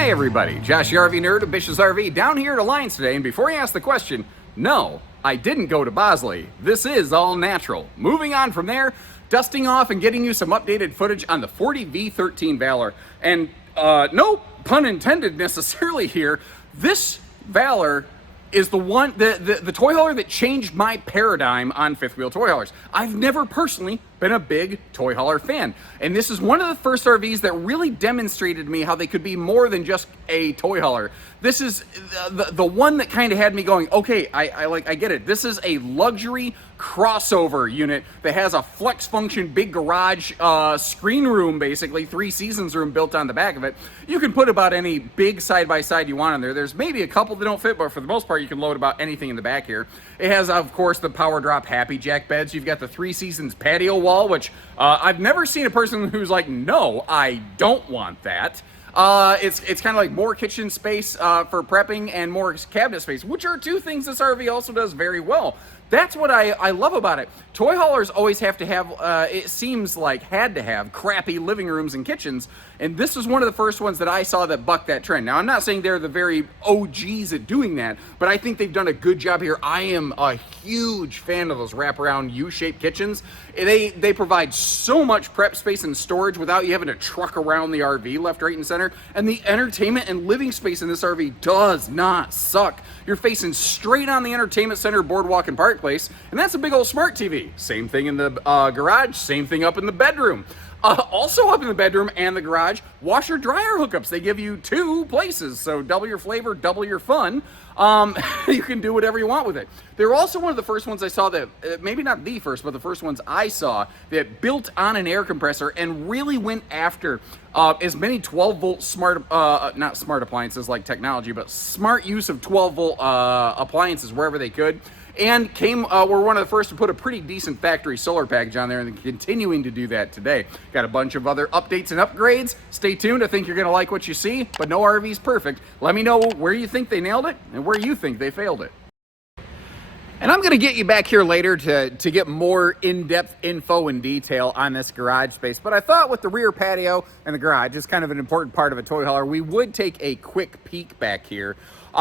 Hey everybody, Josh the RV Nerd of Bish's RV down here at Alliance today, and before you ask the question, no, I didn't go to Bosley. This is all natural. Moving on from there, dusting off and getting you some updated footage on the 40V13 Valor. And no pun intended necessarily here, this Valor is the toy hauler that changed my paradigm on fifth wheel toy haulers. I've never personally been a big toy hauler fan, and this is one of the first RVs that really demonstrated to me how they could be more than just a toy hauler. This is the one that kind of had me going, okay, I get it. This is a luxury crossover unit that has a flex function big garage screen room, basically 3 seasons room built on the back of it. You can put about any big side by side you want on there. There's maybe a couple that don't fit, but for the most part you can load about anything in the back here. It has, of course, the power drop happy jack beds. You've got the 3 seasons patio wall, which I've never seen a person who's like, no, I don't want that. It's kind of like more kitchen space for prepping and more cabinet space, which are 2 things this RV also does very well. That's what I love about it. Toy haulers always have to have, it seems like had to have, crappy living rooms and kitchens, and this was one of the first ones that I saw that bucked that trend. Now, I'm not saying they're the very OGs at doing that, but I think they've done a good job here. I am a huge fan of those wraparound U-shaped kitchens. They provide so much prep space and storage without you having to truck around the RV left, right, and center, and the entertainment and living space in this RV does not suck. You're facing straight on the entertainment center, boardwalk, and park place, and that's a big old smart TV. Same thing in the garage, same thing up in the bedroom. Also up in the bedroom and the garage, washer dryer hookups. They give you 2 places, so double your flavor, double your fun. You can do whatever you want with it. They're also one of the first ones I saw that, maybe not the first, but the first ones I saw that built on an air compressor and really went after as many 12-volt smart, not smart appliances like technology, but smart use of 12-volt appliances wherever they could. And were one of the first to put a pretty decent factory solar package on there, and continuing to do that today. Got a bunch of other updates and upgrades. Stay tuned. I think you're going to like what you see, but no RV's perfect. Let me know where you think they nailed it and where you think they failed it. And I'm going to get you back here later to get more in-depth info and detail on this garage space. But I thought with the rear patio and the garage is kind of an important part of a toy hauler, we would take a quick peek back here.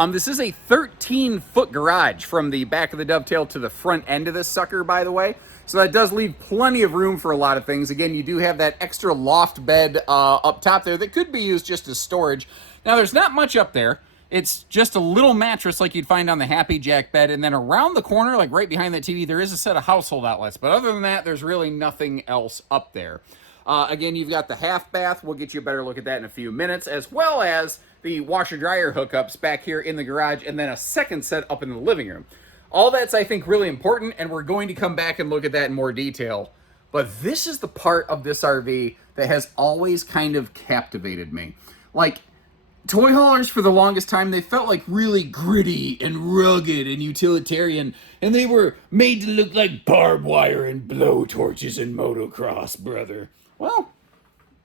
This is a 13-foot garage from the back of the dovetail to the front end of this sucker, by the way. So that does leave plenty of room for a lot of things. Again, you do have that extra loft bed up top there that could be used just as storage. Now, there's not much up there. It's just a little mattress like you'd find on the Happy Jack bed, and then around the corner, like right behind that TV, there is a set of household outlets. But other than that, there's really nothing else up there. Again, you've got the half bath. We'll get you a better look at that in a few minutes, as well as the washer-dryer hookups back here in the garage, and then a second set up in the living room. All that's, I think, really important, and we're going to come back and look at that in more detail. But this is the part of this RV that has always kind of captivated me. Like, toy haulers for the longest time, they felt like really gritty and rugged and utilitarian, and they were made to look like barbed wire and blowtorches and motocross, brother. Well,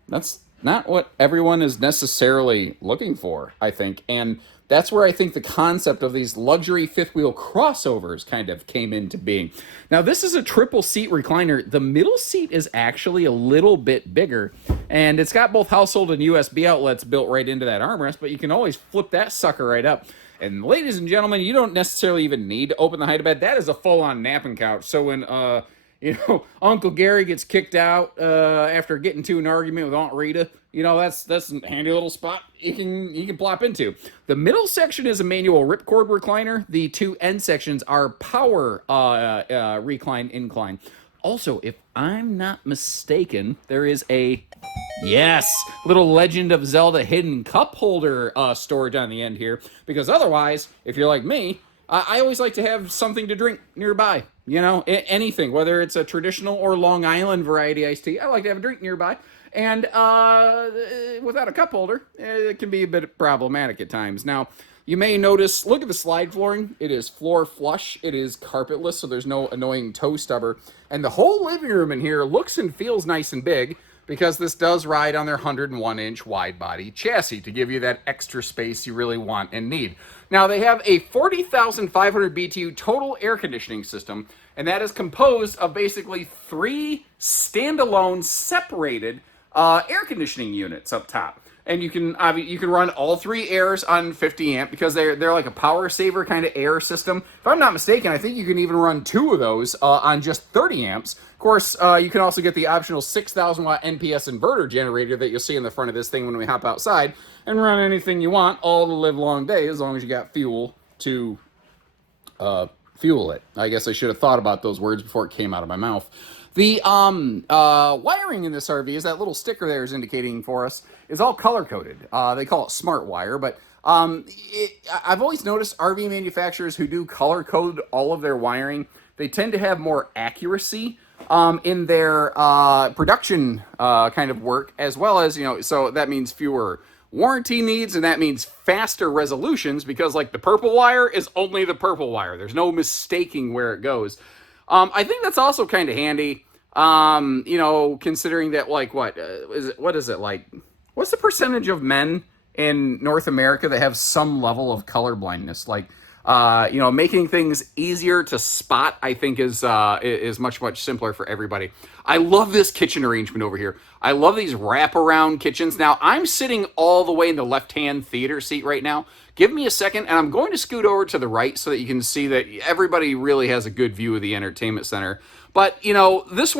that's not what everyone is necessarily looking for, I think, and that's where I think the concept of these luxury fifth wheel crossovers kind of came into being. Now, this is a triple seat recliner. The middle seat is actually a little bit bigger, and it's got both household and USB outlets built right into that armrest, but you can always flip that sucker right up. And ladies and gentlemen, you don't necessarily even need to open the height of bed. That is a full-on napping couch. So when Uncle Gary gets kicked out after getting into an argument with Aunt Rita, that's a handy little spot you can plop into. The middle section is a manual ripcord recliner. The 2 end sections are power recline incline. Also, if I'm not mistaken, there is a little Legend of Zelda hidden cup holder storage on the end here, because otherwise, if you're like me, I always like to have something to drink nearby. Anything, whether it's a traditional or Long Island variety iced tea, I like to have a drink nearby. And without a cup holder, it can be a bit problematic at times. Now, you may notice, look at the slide flooring. It is floor flush. It is carpetless, so there's no annoying toe stubber. And the whole living room in here looks and feels nice and big, because this does ride on their 101-inch wide-body chassis to give you that extra space you really want and need. Now, they have a 40,500 BTU total air conditioning system, and that is composed of basically 3 standalone separated air conditioning units up top. and you can run all 3 airs on 50 amp because they're like a power saver kind of air system. If I'm not mistaken, I think you can even run 2 of those on just 30 amps. Of course, you can also get the optional 6,000 watt NPS inverter generator that you'll see in the front of this thing when we hop outside, and run anything you want all the live long day as long as you got fuel to fuel it. I guess I should have thought about those words before it came out of my mouth. The wiring in this RV, as that little sticker there is indicating for us, is all color-coded. They call it smart wire, but I've always noticed RV manufacturers who do color-code all of their wiring, they tend to have more accuracy in their production kind of work, as well as, so that means fewer warranty needs, and that means faster resolutions, because like the purple wire is only the purple wire. There's no mistaking where it goes. I think that's also kind of handy, considering that, like, what is it like? What's the percentage of men in North America that have some level of color blindness? Like, making things easier to spot, I think, is much, much simpler for everybody. I love this kitchen arrangement over here. I love these wraparound kitchens. Now, I'm sitting all the way in the left-hand theater seat right now. Give me a second, and I'm going to scoot over to the right so that you can see that everybody really has a good view of the entertainment center. But, this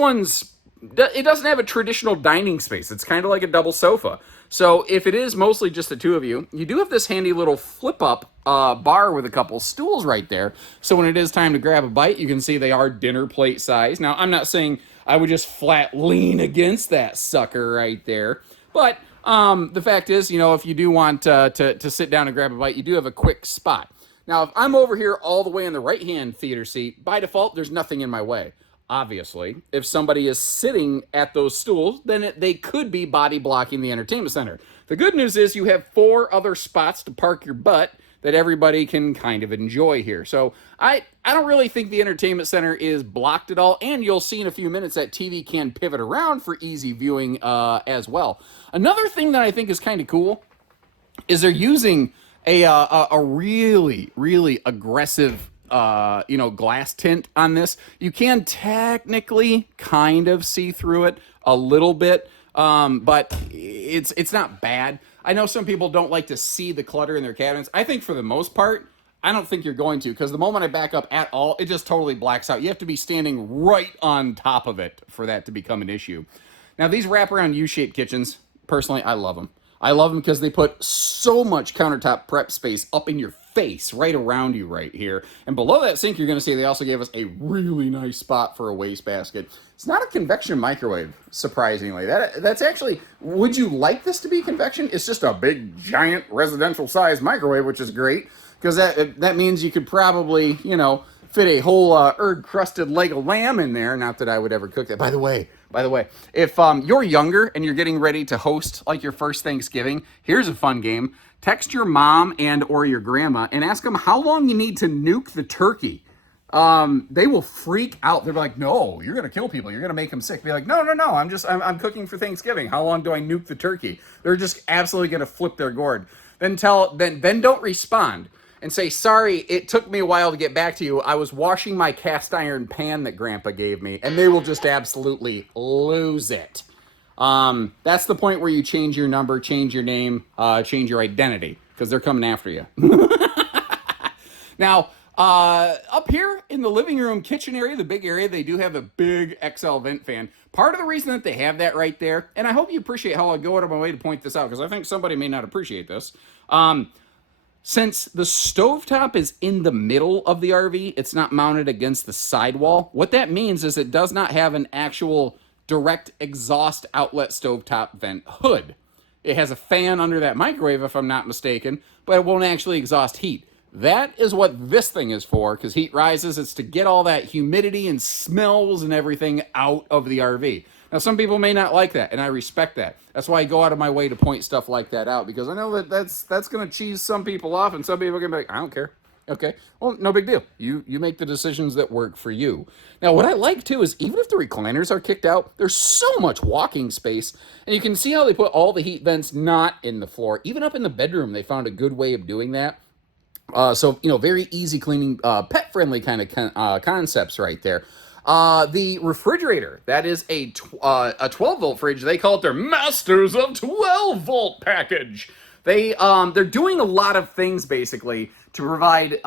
it doesn't have a traditional dining space. It's kind of like a double sofa. So if it is mostly just the 2 of you, you do have this handy little flip-up bar with a couple stools right there. So when it is time to grab a bite, you can see they are dinner plate size. Now, I'm not saying I would just flat lean against that sucker right there. But the fact is, if you do want to sit down and grab a bite, you do have a quick spot. Now, if I'm over here all the way in the right-hand theater seat, by default, there's nothing in my way. Obviously, if somebody is sitting at those stools, then they could be body blocking the entertainment center. The good news is you have 4 other spots to park your butt that everybody can kind of enjoy here. So I don't really think the entertainment center is blocked at all, and you'll see in a few minutes that TV can pivot around for easy viewing as well. Another thing that I think is kind of cool is they're using a really, really aggressive glass tint on this. You can technically kind of see through it a little bit, but it's not bad. I know some people don't like to see the clutter in their cabinets. I think for the most part, I don't think you're going to, because the moment I back up at all, it just totally blacks out. You have to be standing right on top of it for that to become an issue. Now, these wraparound U-shaped kitchens, personally, I love them. I love them because they put so much countertop prep space up in your face, right around you right here. And below that sink, you're going to see they also gave us a really nice spot for a wastebasket. It's not a convection microwave, surprisingly. That's actually, would you like this to be convection? It's just a big, giant, residential-sized microwave, which is great, because that means you could probably, fit a whole herb-crusted leg of lamb in there. Not that I would ever cook that. By the way, if you're younger and you're getting ready to host like your first Thanksgiving, here's a fun game. Text your mom and or your grandma and ask them how long you need to nuke the turkey. They will freak out. They're like, no, you're going to kill people. You're going to make them sick. Be like, no, I'm cooking for Thanksgiving. How long do I nuke the turkey? They're just absolutely going to flip their gourd. Then don't respond and say, sorry, it took me a while to get back to you. I was washing my cast iron pan that Grandpa gave me, and they will just absolutely lose it. That's the point where you change your number, change your name, change your identity, because they're coming after you. Now, up here in the living room kitchen area, the big area, they do have a big XL vent fan. Part of the reason that they have that right there, and I hope you appreciate how I go out of my way to point this out, because I think somebody may not appreciate this. Since the stovetop is in the middle of the RV, it's not mounted against the sidewall. What that means is it does not have an actual direct exhaust outlet stovetop vent hood. It has a fan under that microwave, if I'm not mistaken, but it won't actually exhaust heat. That is what this thing is for, because heat rises. It's to get all that humidity and smells and everything out of the RV. Now, some people may not like that, and I respect that. That's why I go out of my way to point stuff like that out, because I know that's going to cheese some people off, and some people are going to be like, I don't care. Okay, well, no big deal. You make the decisions that work for you. Now, what I like, too, is even if the recliners are kicked out, there's so much walking space, and you can see how they put all the heat vents not in the floor. Even up in the bedroom, they found a good way of doing that. So, very easy cleaning, pet-friendly kind of concepts right there. The refrigerator, that is a 12 volt fridge. They call it their Masters of 12 volt package. They're doing a lot of things basically to provide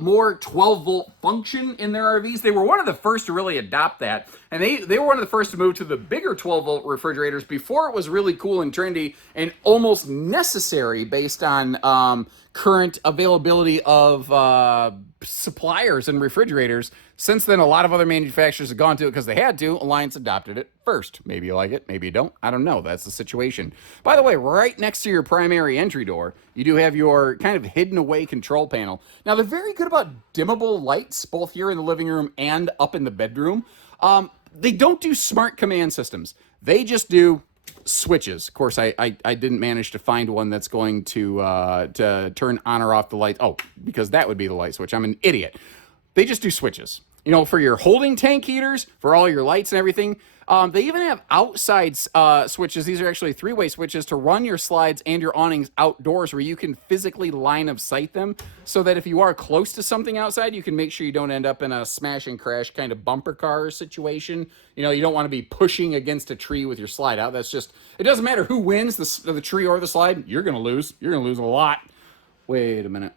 more 12 volt function in their RVs. They were one of the first to really adopt that, and they were one of the first to move to the bigger 12 volt refrigerators before it was really cool and trendy and almost necessary based on current availability of suppliers and refrigerators. Since then, a lot of other manufacturers have gone to it because they had to. Alliance adopted it first. Maybe you like it, maybe you don't. I don't know. That's the situation. By the way, right next to your primary entry door, you do have your kind of hidden away control panel. Now, they're very good about dimmable lights, both here in the living room and up in the bedroom. They don't do smart command systems. They just do switches. Of course, I didn't manage to find one that's going to turn on or off the light. Oh, because that would be the light switch. I'm an idiot. They just do switches. You know, for your holding tank heaters, for all your lights and everything. They even have outside switches. These are actually three-way switches to run your slides and your awnings outdoors where you can physically line of sight them so that if you are close to something outside, you can make sure you don't end up in a smash and crash kind of bumper car situation. You know, you don't want to be pushing against a tree with your slide out. That's just, it doesn't matter who wins, the tree or the slide, you're going to lose. You're going to lose a lot. Wait a minute.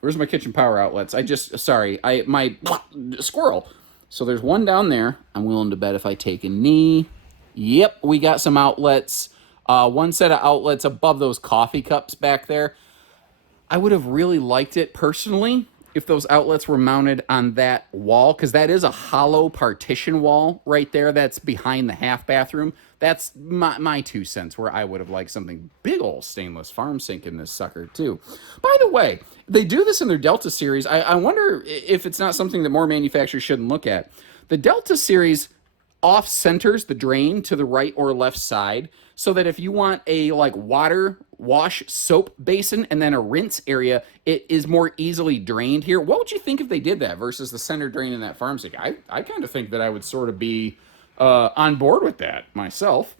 Where's my kitchen power outlets? My squirrel. So there's one down there. I'm willing to bet if I take a knee. Yep, we got some outlets. One set of outlets above those coffee cups back there. I would have really liked it personally if those outlets were mounted on that wall, because that is a hollow partition wall right there that's behind the half bathroom. That's my 2 cents, where I would have liked something big old stainless farm sink in this sucker too. By the way, they do this in their Delta series. I wonder if it's not something that more manufacturers shouldn't look at. The Delta series off-centers the drain to the right or left side, so that if you want a like water wash soap basin and then a rinse area, it is more easily drained here. What would you think if they did that versus the center drain in that farm sink? I kind of think that I would sort of be on board with that myself.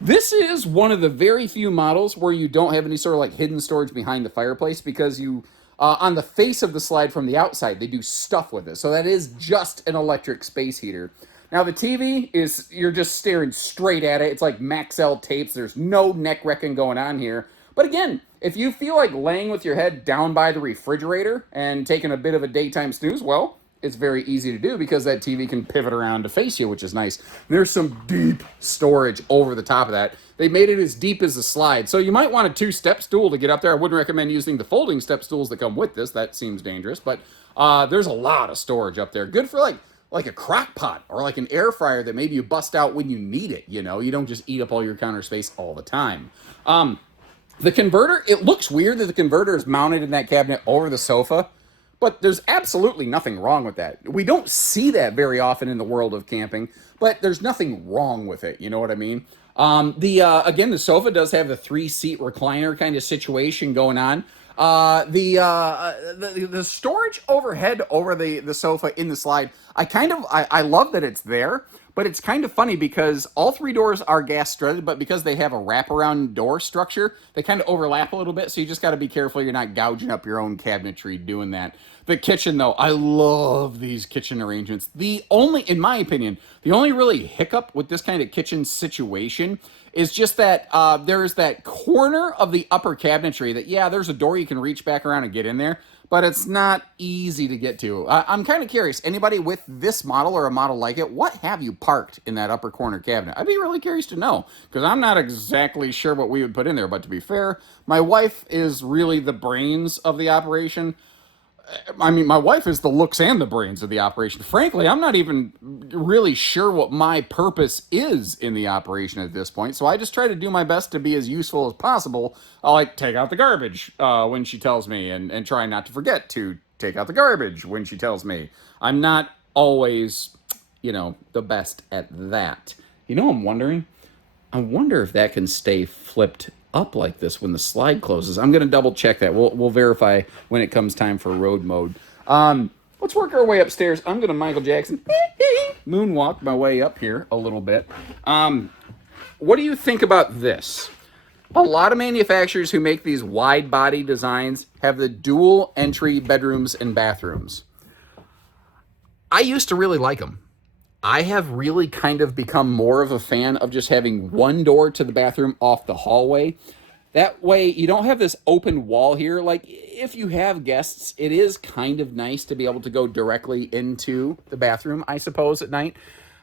This is one of the very few models where you don't have any sort of like hidden storage behind the fireplace, because you on the face of the slide from the outside, they do stuff with it. So that is just an electric space heater. Now the TV is, you're just staring straight at it. It's like Maxell tapes. There's no neck wrecking going on here. But again, if you feel like laying with your head down by the refrigerator and taking a bit of a daytime snooze, well, it's very easy to do because that TV can pivot around to face you, which is nice. There's some deep storage over the top of that. They made it as deep as the slide. So you might want a 2-step stool to get up there. I wouldn't recommend using the folding step stools that come with this. That seems dangerous. But there's a lot of storage up there. Good for like a crock pot or like an air fryer that maybe you bust out when you need it. You know, you don't just eat up all your counter space all the time. The converter, it looks weird that the converter is mounted in that cabinet over the sofa, but there's absolutely nothing wrong with that. We don't see that very often in the world of camping, but there's nothing wrong with it. You know what I mean? Again, the sofa does have the 3-seat recliner kind of situation going on. The storage overhead over the sofa in the slide, I love that it's there, but it's kind of funny because all 3 doors are gas strutted, but because they have a wraparound door structure, they kind of overlap a little bit, so you just got to be careful you're not gouging up your own cabinetry doing that. The kitchen, though, I love these kitchen arrangements. In my opinion, the only really hiccup with this kind of kitchen situation is just that there's that corner of the upper cabinetry that, yeah, there's a door you can reach back around and get in there, but it's not easy to get to. I'm kind of curious, anybody with this model or a model like it, what have you parked in that upper corner cabinet? I'd be really curious to know, because I'm not exactly sure what we would put in there, but to be fair, my wife is really the brains of the operation. I mean, my wife is the looks and the brains of the operation. Frankly, I'm not even really sure what my purpose is in the operation at this point, so I just try to do my best to be as useful as possible. I'll like take out the garbage when she tells me, and try not to forget to take out the garbage when she tells me. I'm not always, the best at that. I'm wondering? I wonder if that can stay flipped up like this when the slide closes. I'm going to double check that. We'll verify when it comes time for road mode. Let's work our way upstairs. I'm going to Michael Jackson moonwalk my way up here a little bit. What do you think about this? A lot of manufacturers who make these wide body designs have the dual entry bedrooms and bathrooms. I used to really like them. I have really kind of become more of a fan of just having one door to the bathroom off the hallway. That way, you don't have this open wall here. Like, if you have guests, it is kind of nice to be able to go directly into the bathroom, I suppose, at night.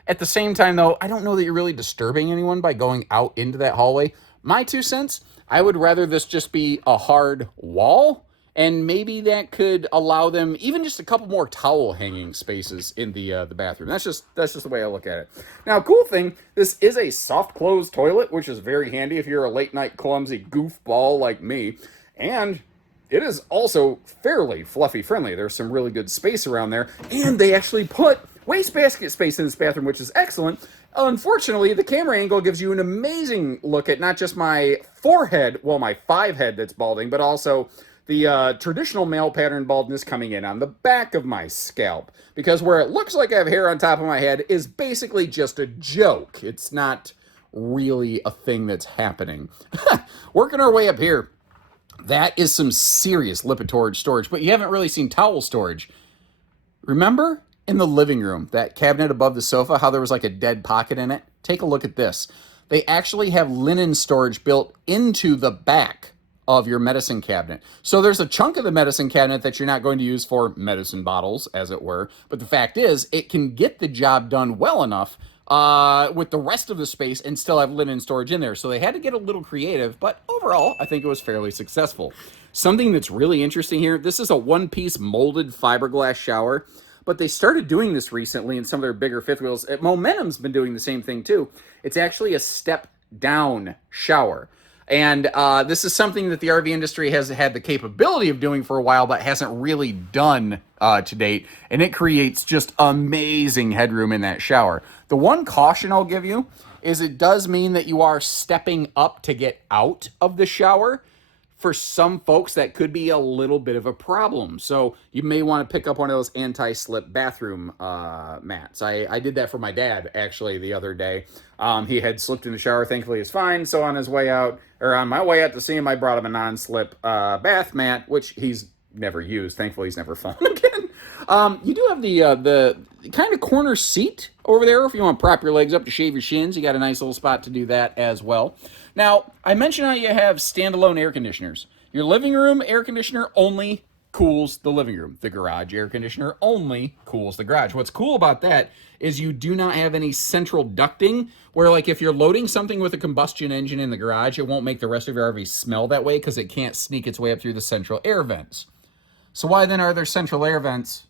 At the same time, though, I don't know that you're really disturbing anyone by going out into that hallway. My 2 cents, I would rather this just be a hard wall, and maybe that could allow them even just a couple more towel hanging spaces in the bathroom. That's just the way I look at it. Now, cool thing, this is a soft close toilet, which is very handy if you're a late night clumsy goofball like me, and it is also fairly fluffy friendly. There's some really good space around there, and they actually put wastebasket space in this bathroom, which is excellent. Unfortunately, the camera angle gives you an amazing look at not just my forehead, well, my 5 head that's balding, but also the traditional male pattern baldness coming in on the back of my scalp. Because where it looks like I have hair on top of my head is basically just a joke. It's not really a thing that's happening. Working our way up here, that is some serious Lipitor storage, but you haven't really seen towel storage. Remember in the living room, that cabinet above the sofa, how there was like a dead pocket in it? Take a look at this. They actually have linen storage built into the back of your medicine cabinet. So there's a chunk of the medicine cabinet that you're not going to use for medicine bottles, as it were. But the fact is, it can get the job done well enough with the rest of the space and still have linen storage in there. So they had to get a little creative, but overall, I think it was fairly successful. Something that's really interesting here, this is a one-piece molded fiberglass shower, but they started doing this recently in some of their bigger fifth wheels. Momentum's been doing the same thing too. It's actually a step-down shower. And this is something that the RV industry has had the capability of doing for a while, but hasn't really done to date. And it creates just amazing headroom in that shower. The one caution I'll give you is it does mean that you are stepping up to get out of the shower. For some folks, that could be a little bit of a problem. So you may want to pick up one of those anti-slip bathroom mats. I did that for my dad, actually, the other day. He had slipped in the shower. Thankfully, it's fine. So on his way out, or on my way out to see him, I brought him a non-slip bath mat, which he's never used. Thankfully, he's never fallen again. You do have the kind of corner seat over there if you want to prop your legs up to shave your shins. You got a nice little spot to do that as well. Now, I mentioned how you have standalone air conditioners. Your living room air conditioner only cools the living room. The garage air conditioner only cools the garage. What's cool about that is you do not have any central ducting where, like, if you're loading something with a combustion engine in the garage, it won't make the rest of your RV smell that way because it can't sneak its way up through the central air vents. So why then are there central air vents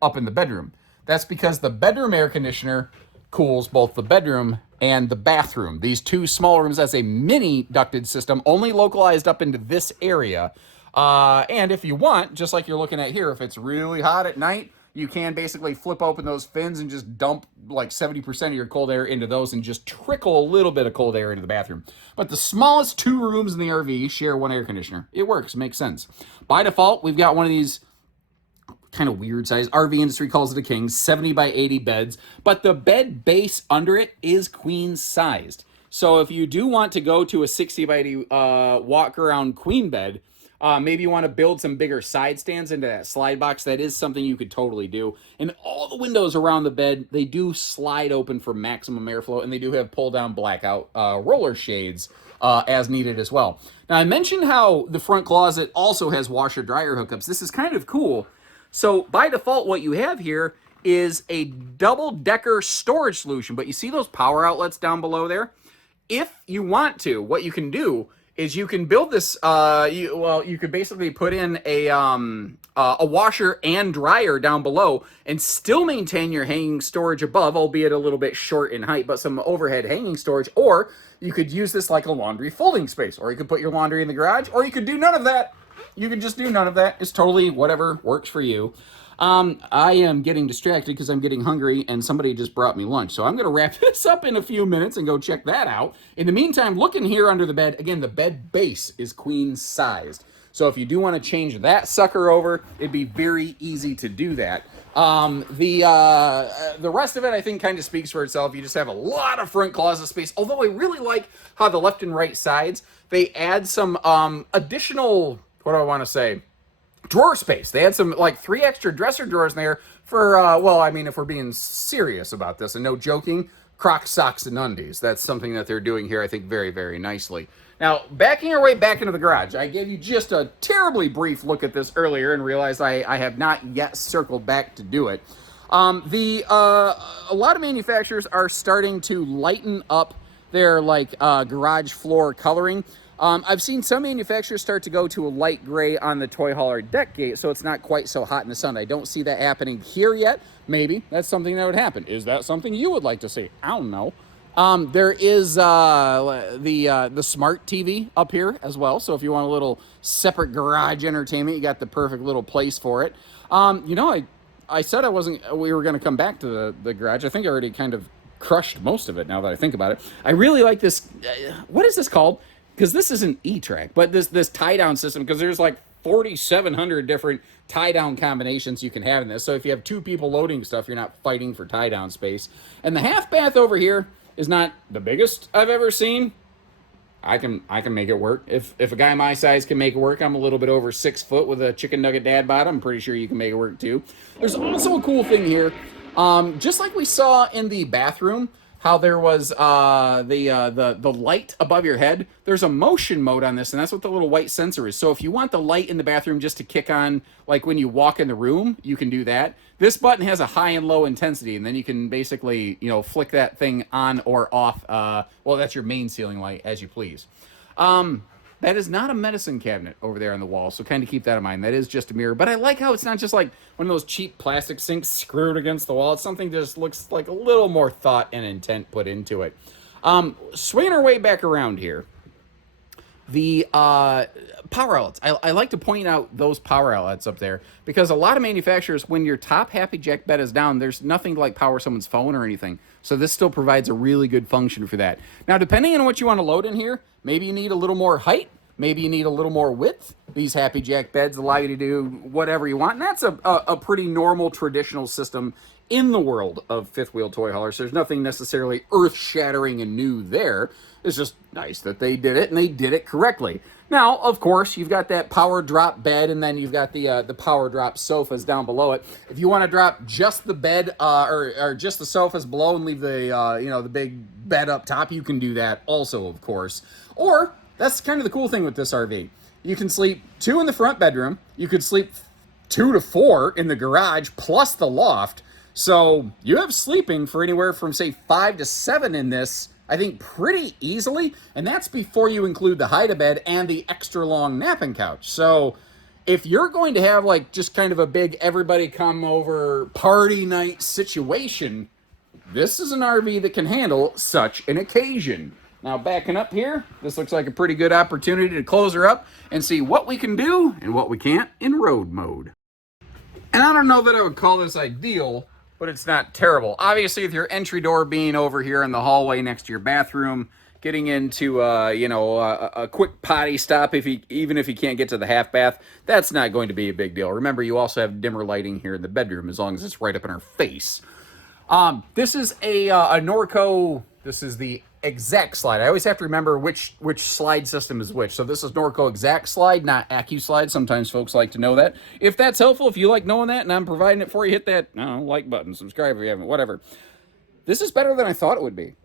up in the bedroom? That's because the bedroom air conditioner cools both the bedroom and the bathroom. These two small rooms as a mini ducted system, only localized up into this area. And if you want, just like you're looking at here, if it's really hot at night, you can basically flip open those fins and just dump like 70% of your cold air into those and just trickle a little bit of cold air into the bathroom. But the smallest two rooms in the RV share one air conditioner. It works, makes sense. By default, we've got one of these kind of weird size, RV industry calls it a king, 70 by 80 beds, but the bed base under it is queen sized. So if you do want to go to a 60 by 80 walk around queen bed, maybe you want to build some bigger side stands into that slide box, that is something you could totally do. And all the windows around the bed, they do slide open for maximum airflow, and they do have pull down blackout roller shades as needed as well. Now, I mentioned how the front closet also has washer dryer hookups. This is kind of cool. So by default, what you have here is a double-decker storage solution, but you see those power outlets down below there? If you want to, what you can do is you can build this, you could basically put in a washer and dryer down below and still maintain your hanging storage above, albeit a little bit short in height, but some overhead hanging storage, or you could use this like a laundry folding space, or you could put your laundry in the garage, or you could do none of that. You can just do none of that. It's totally whatever works for you. I am getting distracted because I'm getting hungry and somebody just brought me lunch. So I'm going to wrap this up in a few minutes and go check that out. In the meantime, look in here under the bed. Again, the bed base is queen sized. So if you do want to change that sucker over, it'd be very easy to do that. The rest of it, I think, kind of speaks for itself. You just have a lot of front closet space. Although I really like how the left and right sides, they add some additional, what do I want to say? drawer space. They had some like 3 extra dresser drawers in there for, well, I mean, if we're being serious about this and no joking, Crocs, socks, and undies. That's something that they're doing here, I think, very, very nicely. Now, backing our way back into the garage, I gave you just a terribly brief look at this earlier and realized I have not yet circled back to do it. A lot of manufacturers are starting to lighten up their like garage floor coloring. I've seen some manufacturers start to go to a light gray on the toy hauler deck gate, so it's not quite so hot in the sun. I don't see that happening here yet. Maybe that's something that would happen. Is that something you would like to see? I don't know. There is the smart TV up here as well. So if you want a little separate garage entertainment, you got the perfect little place for it. You know, I said we were going to come back to the garage. I think I already kind of crushed most of it now that I think about it. I really like this. What is this called? Because this isn't E-Track, but this tie-down system, because there's like 4,700 different tie-down combinations you can have in this. So if you have 2 people loading stuff, you're not fighting for tie-down space. And the half bath over here is not the biggest I've ever seen. I can make it work. If a guy my size can make it work, I'm a little bit over 6 foot with a chicken nugget dad bod. I'm pretty sure you can make it work too. There's also a cool thing here. Just like we saw in the bathroom, how there was the light above your head. There's a motion mode on this, and that's what the little white sensor is. So if you want the light in the bathroom just to kick on, like when you walk in the room, you can do that. This button has a high and low intensity, and then you can basically, you know, flick that thing on or off. Well, that's your main ceiling light, as you please. That is not a medicine cabinet over there on the wall, so kind of keep that in mind. That is just a mirror. But I like how it's not just like one of those cheap plastic sinks screwed against the wall. It's something that just looks like a little more thought and intent put into it. Swinging our way back around here, the power outlets. I like to point out those power outlets up there because a lot of manufacturers, when your top Happy Jack bed is down, there's nothing to like power someone's phone or anything. So this still provides a really good function for that. Now, depending on what you want to load in here, maybe you need a little more height. Maybe you need a little more width. These Happy Jack beds allow you to do whatever you want. And that's a pretty normal traditional system in the world of fifth wheel toy haulers. There's nothing necessarily earth-shattering and new there. It's just nice that they did it, and they did it correctly. Now, of course, you've got that power drop bed, and then you've got the power drop sofas down below it. If you want to drop just the bed or just the sofas below and leave the the big bed up top, you can do that also, of course. Or that's kind of the cool thing with this RV. You can sleep 2 in the front bedroom. You could sleep 2 to 4 in the garage plus the loft. So you have sleeping for anywhere from, say, 5 to 7 in this, I think, pretty easily. And that's before you include the hide-a-bed and the extra long napping couch. So if you're going to have like just kind of a big everybody come over party night situation, this is an RV that can handle such an occasion. Now, backing up here, this looks like a pretty good opportunity to close her up and see what we can do and what we can't in road mode. And I don't know that I would call this ideal, but it's not terrible. Obviously, with your entry door being over here in the hallway next to your bathroom, getting into a quick potty stop even if you can't get to the half bath, that's not going to be a big deal. Remember, you also have dimmer lighting here in the bedroom as long as it's right up in our face. This is a Norco. This is the Exact Slide. I always have to remember which slide system is which. So this is Norco Exact Slide, not AccuSlide. Sometimes folks like to know that. If that's helpful, if you like knowing that and I'm providing it for you, hit that like button, subscribe if you haven't, whatever. This is better than I thought it would be.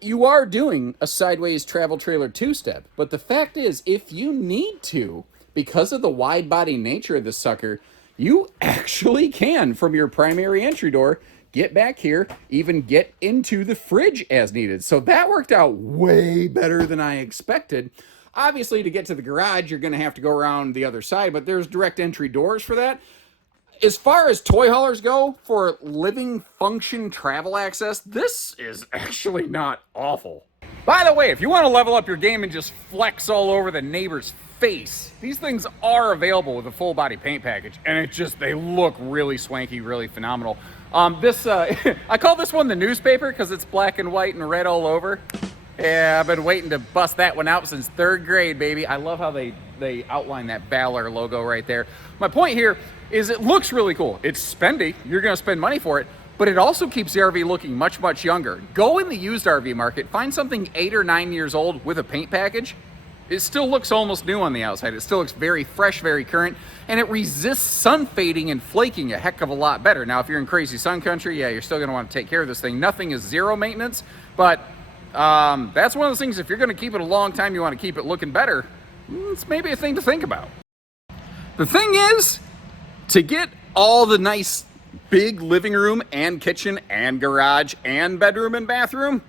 You are doing a sideways travel trailer 2-step, but the fact is, if you need to, because of the wide body nature of this sucker, you actually can, from your primary entry door, get back here, even get into the fridge as needed. So that worked out way better than I expected. Obviously, to get to the garage, you're going to have to go around the other side, but there's direct entry doors for that. As far as toy haulers go, for living function travel access, this is actually not awful. By the way, if you want to level up your game and just flex all over the neighbor's face, these things are available with a full body paint package, and they look really swanky, really phenomenal. I call this one the newspaper because it's black and white and red all over. Yeah, I've been waiting to bust that one out since 3rd grade, baby. I love how they outline that Valor logo right there. My point here is it looks really cool. It's spendy. You're going to spend money for it, but it also keeps the RV looking much, much younger. Go in the used RV market, find something 8 or 9 years old with a paint package. it still looks almost new on the outside. It still looks very fresh, very current, and it resists sun fading and flaking a heck of a lot better. Now, if you're in crazy sun country, yeah, you're still going to want to take care of this thing. Nothing is zero maintenance, but that's one of those things, if you're going to keep it a long time, you want to keep it looking better, it's maybe a thing to think about. The thing is, to get all the nice big living room and kitchen and garage and bedroom and bathroom,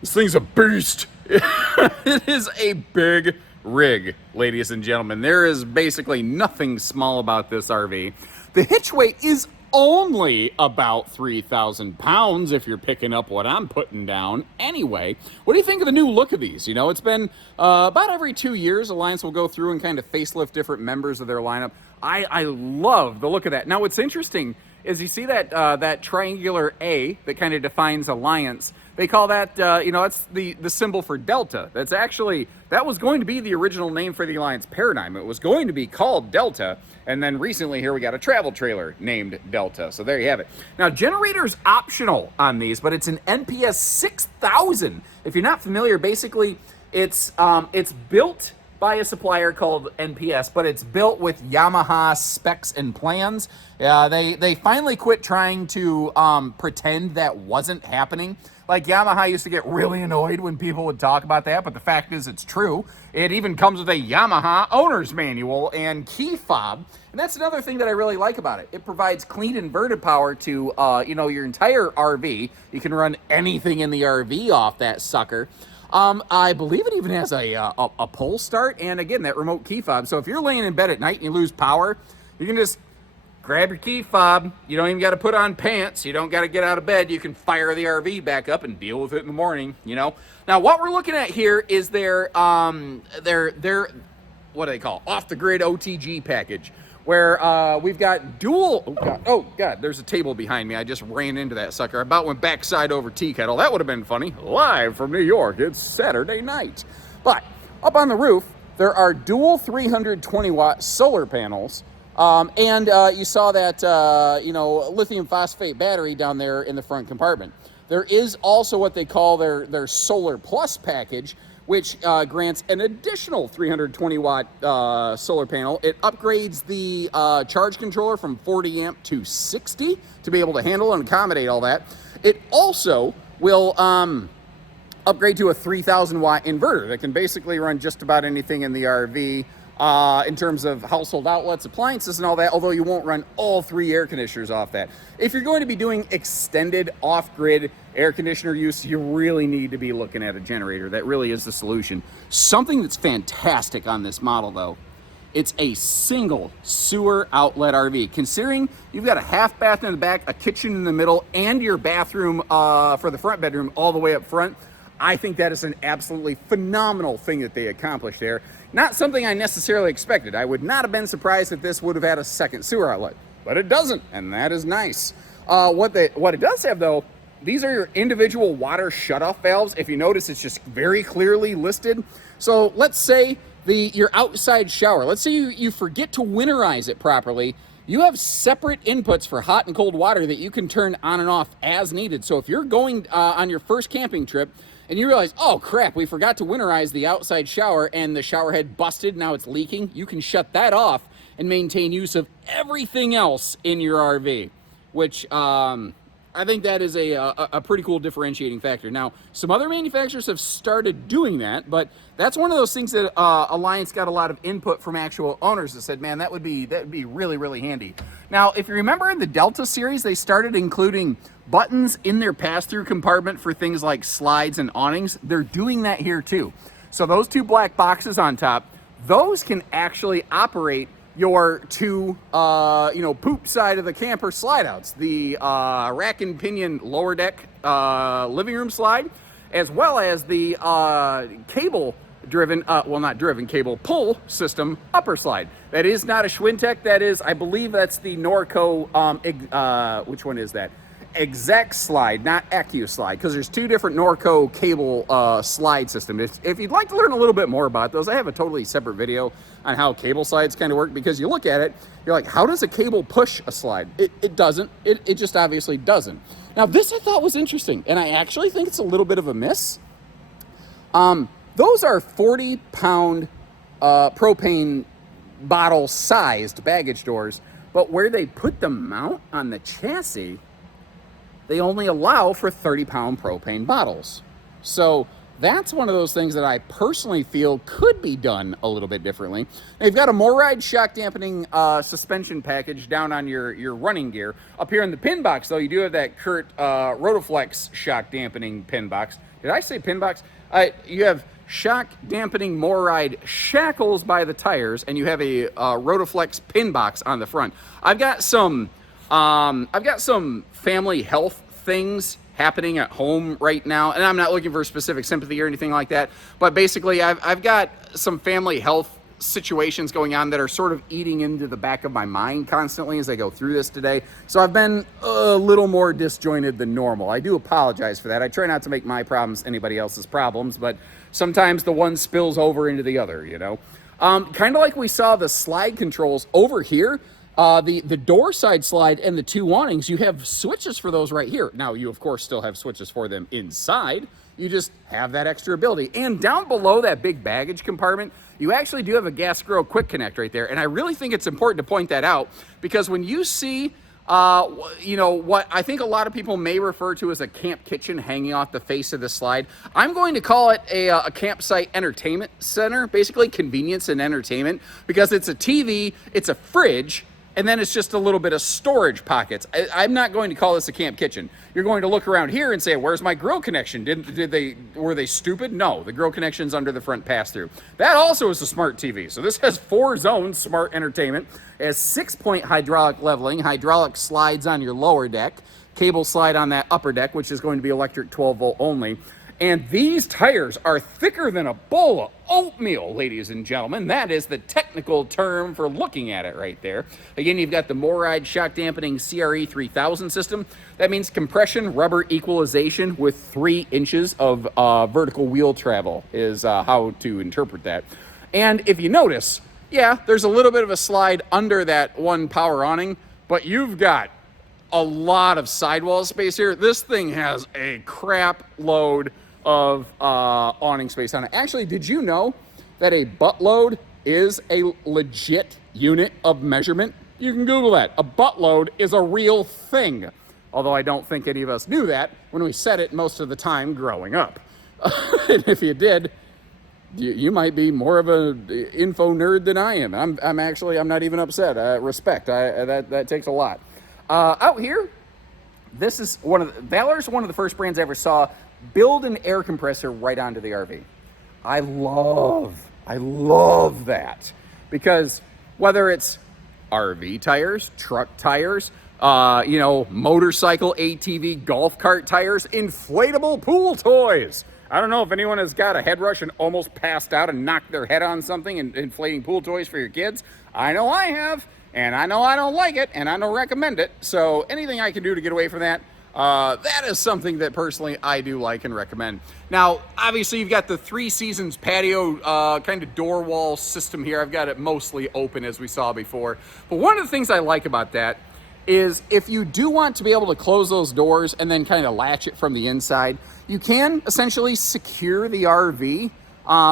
this thing's a beast. It is a big rig, ladies and gentlemen. There is basically nothing small about this RV. The hitch weight is only about 3,000 pounds if you're picking up what I'm putting down. Anyway, what do you think of the new look of these? You know, it's been about every 2 years, Alliance will go through and kind of facelift different members of their lineup. I love the look of that. Now, what's interesting is you see that that triangular A that kind of defines Alliance. They call that, you know, it's the symbol for Delta. That's actually, that was going to be the original name for the Alliance Paradigm. It was going to be called Delta, and then recently here we got a travel trailer named Delta. So there you have it. Now, generator's optional on these, but it's an NPS 6000. If you're not familiar, basically it's built by a supplier called NPS, but it's built with Yamaha specs and plans. They finally quit trying to pretend that wasn't happening. Like, Yamaha used to get really annoyed when people would talk about that, but the fact is it's true. It even comes with a Yamaha owner's manual and key fob, and that's another thing that I really like about it. It provides clean inverted power to, you know, your entire RV. You can run anything in the RV off that sucker. I believe it even has a pull start, and again, that remote key fob. So if you're laying in bed at night and you lose power, you can just grab your key fob. You don't even got to put on pants. You don't got to get out of bed. You can fire the RV back up and deal with it in the morning, you know. Now, what we're looking at here is their what do they call, off the grid OTG package, where we've got dual, oh God, there's a table behind me. I just ran into that sucker. I about went backside over tea kettle. That would have been funny. Live from New York, it's Saturday night. But up on the roof, there are dual 320 watt solar panels. And you saw that, you know, lithium phosphate battery down there in the front compartment. There is also what they call their Solar Plus package, which grants an additional 320 watt solar panel. It upgrades the charge controller from 40 amp to 60 to be able to handle and accommodate all that. It also will upgrade to a 3,000 watt inverter that can basically run just about anything in the RV. In terms of household outlets, appliances, and all that, although you won't run all 3 air conditioners off that. If you're going to be doing extended off-grid air conditioner use, you really need to be looking at a generator. That really is the solution. Something that's fantastic on this model, though, it's a single sewer outlet RV. Considering you've got a half bath in the back, a kitchen in the middle, and your bathroom for the front bedroom all the way up front, I think that is an absolutely phenomenal thing that they accomplished there. Not something I necessarily expected. I would not have been surprised if this would have had a second sewer outlet, but it doesn't, and that is nice. What it does have, though, these are your individual water shutoff valves. If you notice, it's just very clearly listed. So let's say your outside shower, let's say you forget to winterize it properly. You have separate inputs for hot and cold water that you can turn on and off as needed. So if you're going on your first camping trip, and you realize, oh crap, we forgot to winterize the outside shower and the shower head busted, now it's leaking, you can shut that off and maintain use of everything else in your RV, which I think that is a pretty cool differentiating factor. Now, some other manufacturers have started doing that, but that's one of those things that Alliance got a lot of input from actual owners that said, man, that would be really, really handy. Now, if you remember in the Delta series, they started including buttons in their pass-through compartment for things like slides and awnings. They're doing that here too. So those 2 black boxes on top, those can actually operate your 2, you know, poop side of the camper slide outs. The rack and pinion lower deck living room slide, as well as the cable driven, well, not driven, cable pull system upper slide. That is not a Schwintek. That is, I believe that's the Norco, which one is that? Exec slide, not Accu slide, because there's 2 different Norco cable slide systems. If you'd like to learn a little bit more about those, I have a totally separate video on how cable slides kind of work, because you look at it, you're like, how does a cable push a slide? It doesn't. It just obviously doesn't. Now, this I thought was interesting, and I actually think it's a little bit of a miss. those are 40-pound propane bottle-sized baggage doors, but where they put the mount on the chassis, they only allow for 30-pound propane bottles. So that's one of those things that I personally feel could be done a little bit differently. Now, you've got a MORryde shock dampening suspension package down on your running gear. Up here in the pin box, though, you do have that Kurt Rotoflex shock dampening pin box. Did I say pin box? You have shock dampening MORryde shackles by the tires, and you have a Rotoflex pin box on the front. I've got some family health things happening at home right now, and I'm not looking for specific sympathy or anything like that, but basically I've got some family health situations going on that are sort of eating into the back of my mind constantly as I go through this today. So I've been a little more disjointed than normal. I do apologize for that. I try not to make my problems anybody else's problems, but sometimes the one spills over into the other, you know. Kind of like we saw the slide controls over here. The door side slide and the two awnings, you have switches for those right here. Now, you, of course, still have switches for them inside. You just have that extra ability. And down below that big baggage compartment, you actually do have a gas grill quick connect right there. And I really think it's important to point that out, because when you see, what I think a lot of people may refer to as a camp kitchen hanging off the face of the slide, I'm going to call it a campsite entertainment center, basically convenience and entertainment, because it's a TV, it's a fridge, and then it's just a little bit of storage pockets. I'm not going to call this a camp kitchen. You're going to look around here and say, where's my grill connection? Were they stupid? No, the grill connection's under the front pass-through. That also is a smart TV. So this has 4 zones, smart entertainment. It has 6-point hydraulic leveling, hydraulic slides on your lower deck, cable slide on that upper deck, which is going to be electric 12-volt only. And these tires are thicker than a bowl of oatmeal, ladies and gentlemen. That is the technical term for looking at it right there. Again, you've got the MORryde shock dampening CRE 3000 system. That means compression rubber equalization with 3 inches of vertical wheel travel is how to interpret that. And if you notice, yeah, there's a little bit of a slide under that one power awning, but you've got a lot of sidewall space here. This thing has a crap load of awning space on it. Actually, did you know that a butt load is a legit unit of measurement? You can Google that. A butt load is a real thing. Although I don't think any of us knew that when we said it most of the time growing up. And if you did, you might be more of an info nerd than I am. I'm not even upset. Respect. That takes a lot. Out here, this is Valor's one of the first brands I ever saw build an air compressor right onto the RV. I love that, because whether it's RV tires, truck tires, motorcycle, ATV, golf cart tires, inflatable pool toys. I don't know if anyone has got a head rush and almost passed out and knocked their head on something and inflating pool toys for your kids. I know I have, and I know I don't like it, and I don't recommend it. So anything I can do to get away from that, that is something that personally I do like and recommend. Now, obviously, you've got the 3 Seasons patio kind of door wall system here. I've got it mostly open, as we saw before. But one of the things I like about that is if you do want to be able to close those doors and then kind of latch it from the inside, you can essentially secure the RV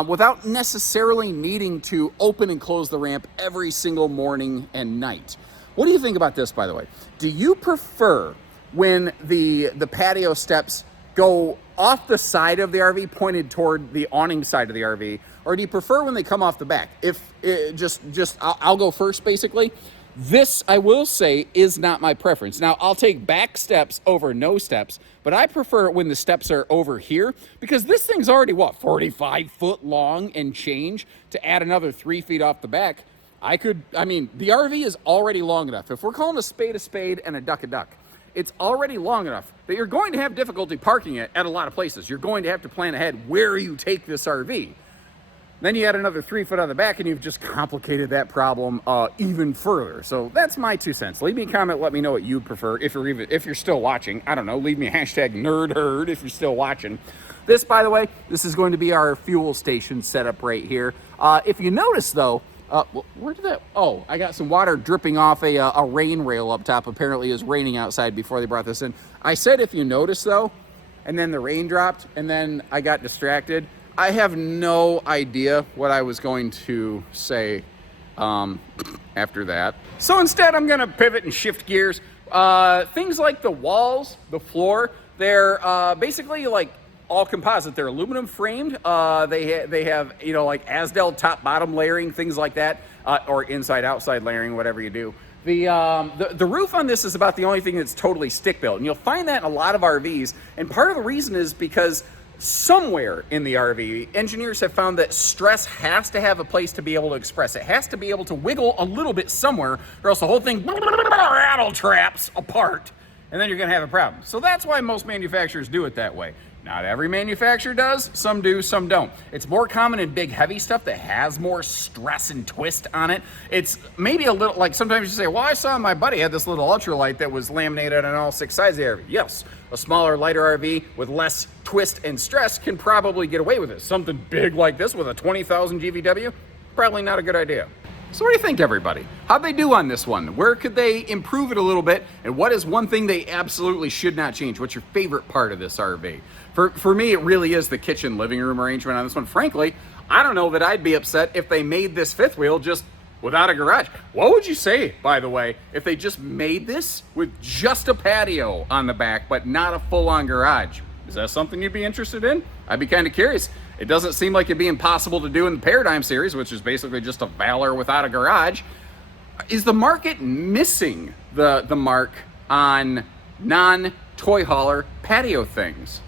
without necessarily needing to open and close the ramp every single morning and night. What do you think about this, by the way? Do you prefer when the patio steps go off the side of the RV pointed toward the awning side of the RV, or do you prefer when they come off the back? I'll go first, basically. This, I will say, is not my preference. Now, I'll take back steps over no steps, but I prefer it when the steps are over here, because this thing's already, 45 foot long and change. To add another 3 feet off the back, the RV is already long enough. If we're calling a spade and a duck, it's already long enough that you're going to have difficulty parking it at a lot of places. You're going to have to plan ahead where you take this RV. Then you add another 3 foot on the back, and you've just complicated that problem even further. So that's my 2 cents. Leave me a comment. Let me know what you prefer. If you're still watching, I don't know. Leave me a hashtag nerdherd if you're still watching. This, by the way, this is going to be our fuel station setup right here. If you notice, though, where did that? Oh, I got some water dripping off a rain rail up top. Apparently, it was raining outside before they brought this in. I said if you notice, though, and then the rain dropped, and then I got distracted. I have no idea what I was going to say after that. So instead, I'm going to pivot and shift gears. Things like the walls, the floor, they're basically like all composite. They're aluminum framed. They have, you know, like Asdel top bottom layering, things like that, or inside outside layering, whatever you do. The roof on this is about the only thing that's totally stick built, and you'll find that in a lot of RVs. And part of the reason is because somewhere in the RV, engineers have found that stress has to have a place to be able to express. It has to be able to wiggle a little bit somewhere, or else the whole thing rattle traps apart, and then you're going to have a problem. So that's why most manufacturers do it that way. Not every manufacturer does. Some do, some don't. It's more common in big, heavy stuff that has more stress and twist on it. It's maybe a little, like sometimes you say, well, I saw my buddy had this little ultralight that was laminated on all 6 sides of the RV. Yes, a smaller, lighter RV with less twist and stress can probably get away with it. Something big like this with a 20,000 GVW, probably not a good idea. So what do you think, everybody? How'd they do on this one? Where could they improve it a little bit? And what is one thing they absolutely should not change? What's your favorite part of this RV? For me, it really is the kitchen living room arrangement on this one. Frankly, I don't know that I'd be upset if they made this fifth wheel just without a garage. What would you say, by the way, if they just made this with just a patio on the back, but not a full-on garage? Is that something you'd be interested in? I'd be kind of curious. It doesn't seem like it'd be impossible to do in the Paradigm series, which is basically just a Valor without a garage. Is the market missing the mark on non-toy hauler patio things?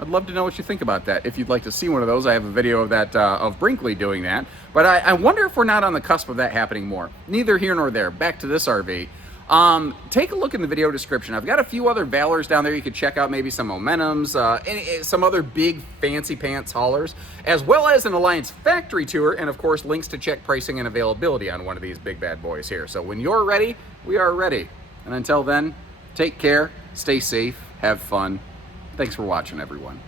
I'd love to know what you think about that. If you'd like to see one of those, I have a video of that, of Brinkley doing that. But I wonder if we're not on the cusp of that happening more. Neither here nor there. Back to this RV. Take a look in the video description. I've got a few other Valors down there. You could check out maybe some Momentums, and some other big fancy pants haulers, as well as an Alliance factory tour, and of course links to check pricing and availability on one of these big bad boys here. So when you're ready, we are ready. And until then, take care, stay safe, have fun. Thanks for watching, everyone.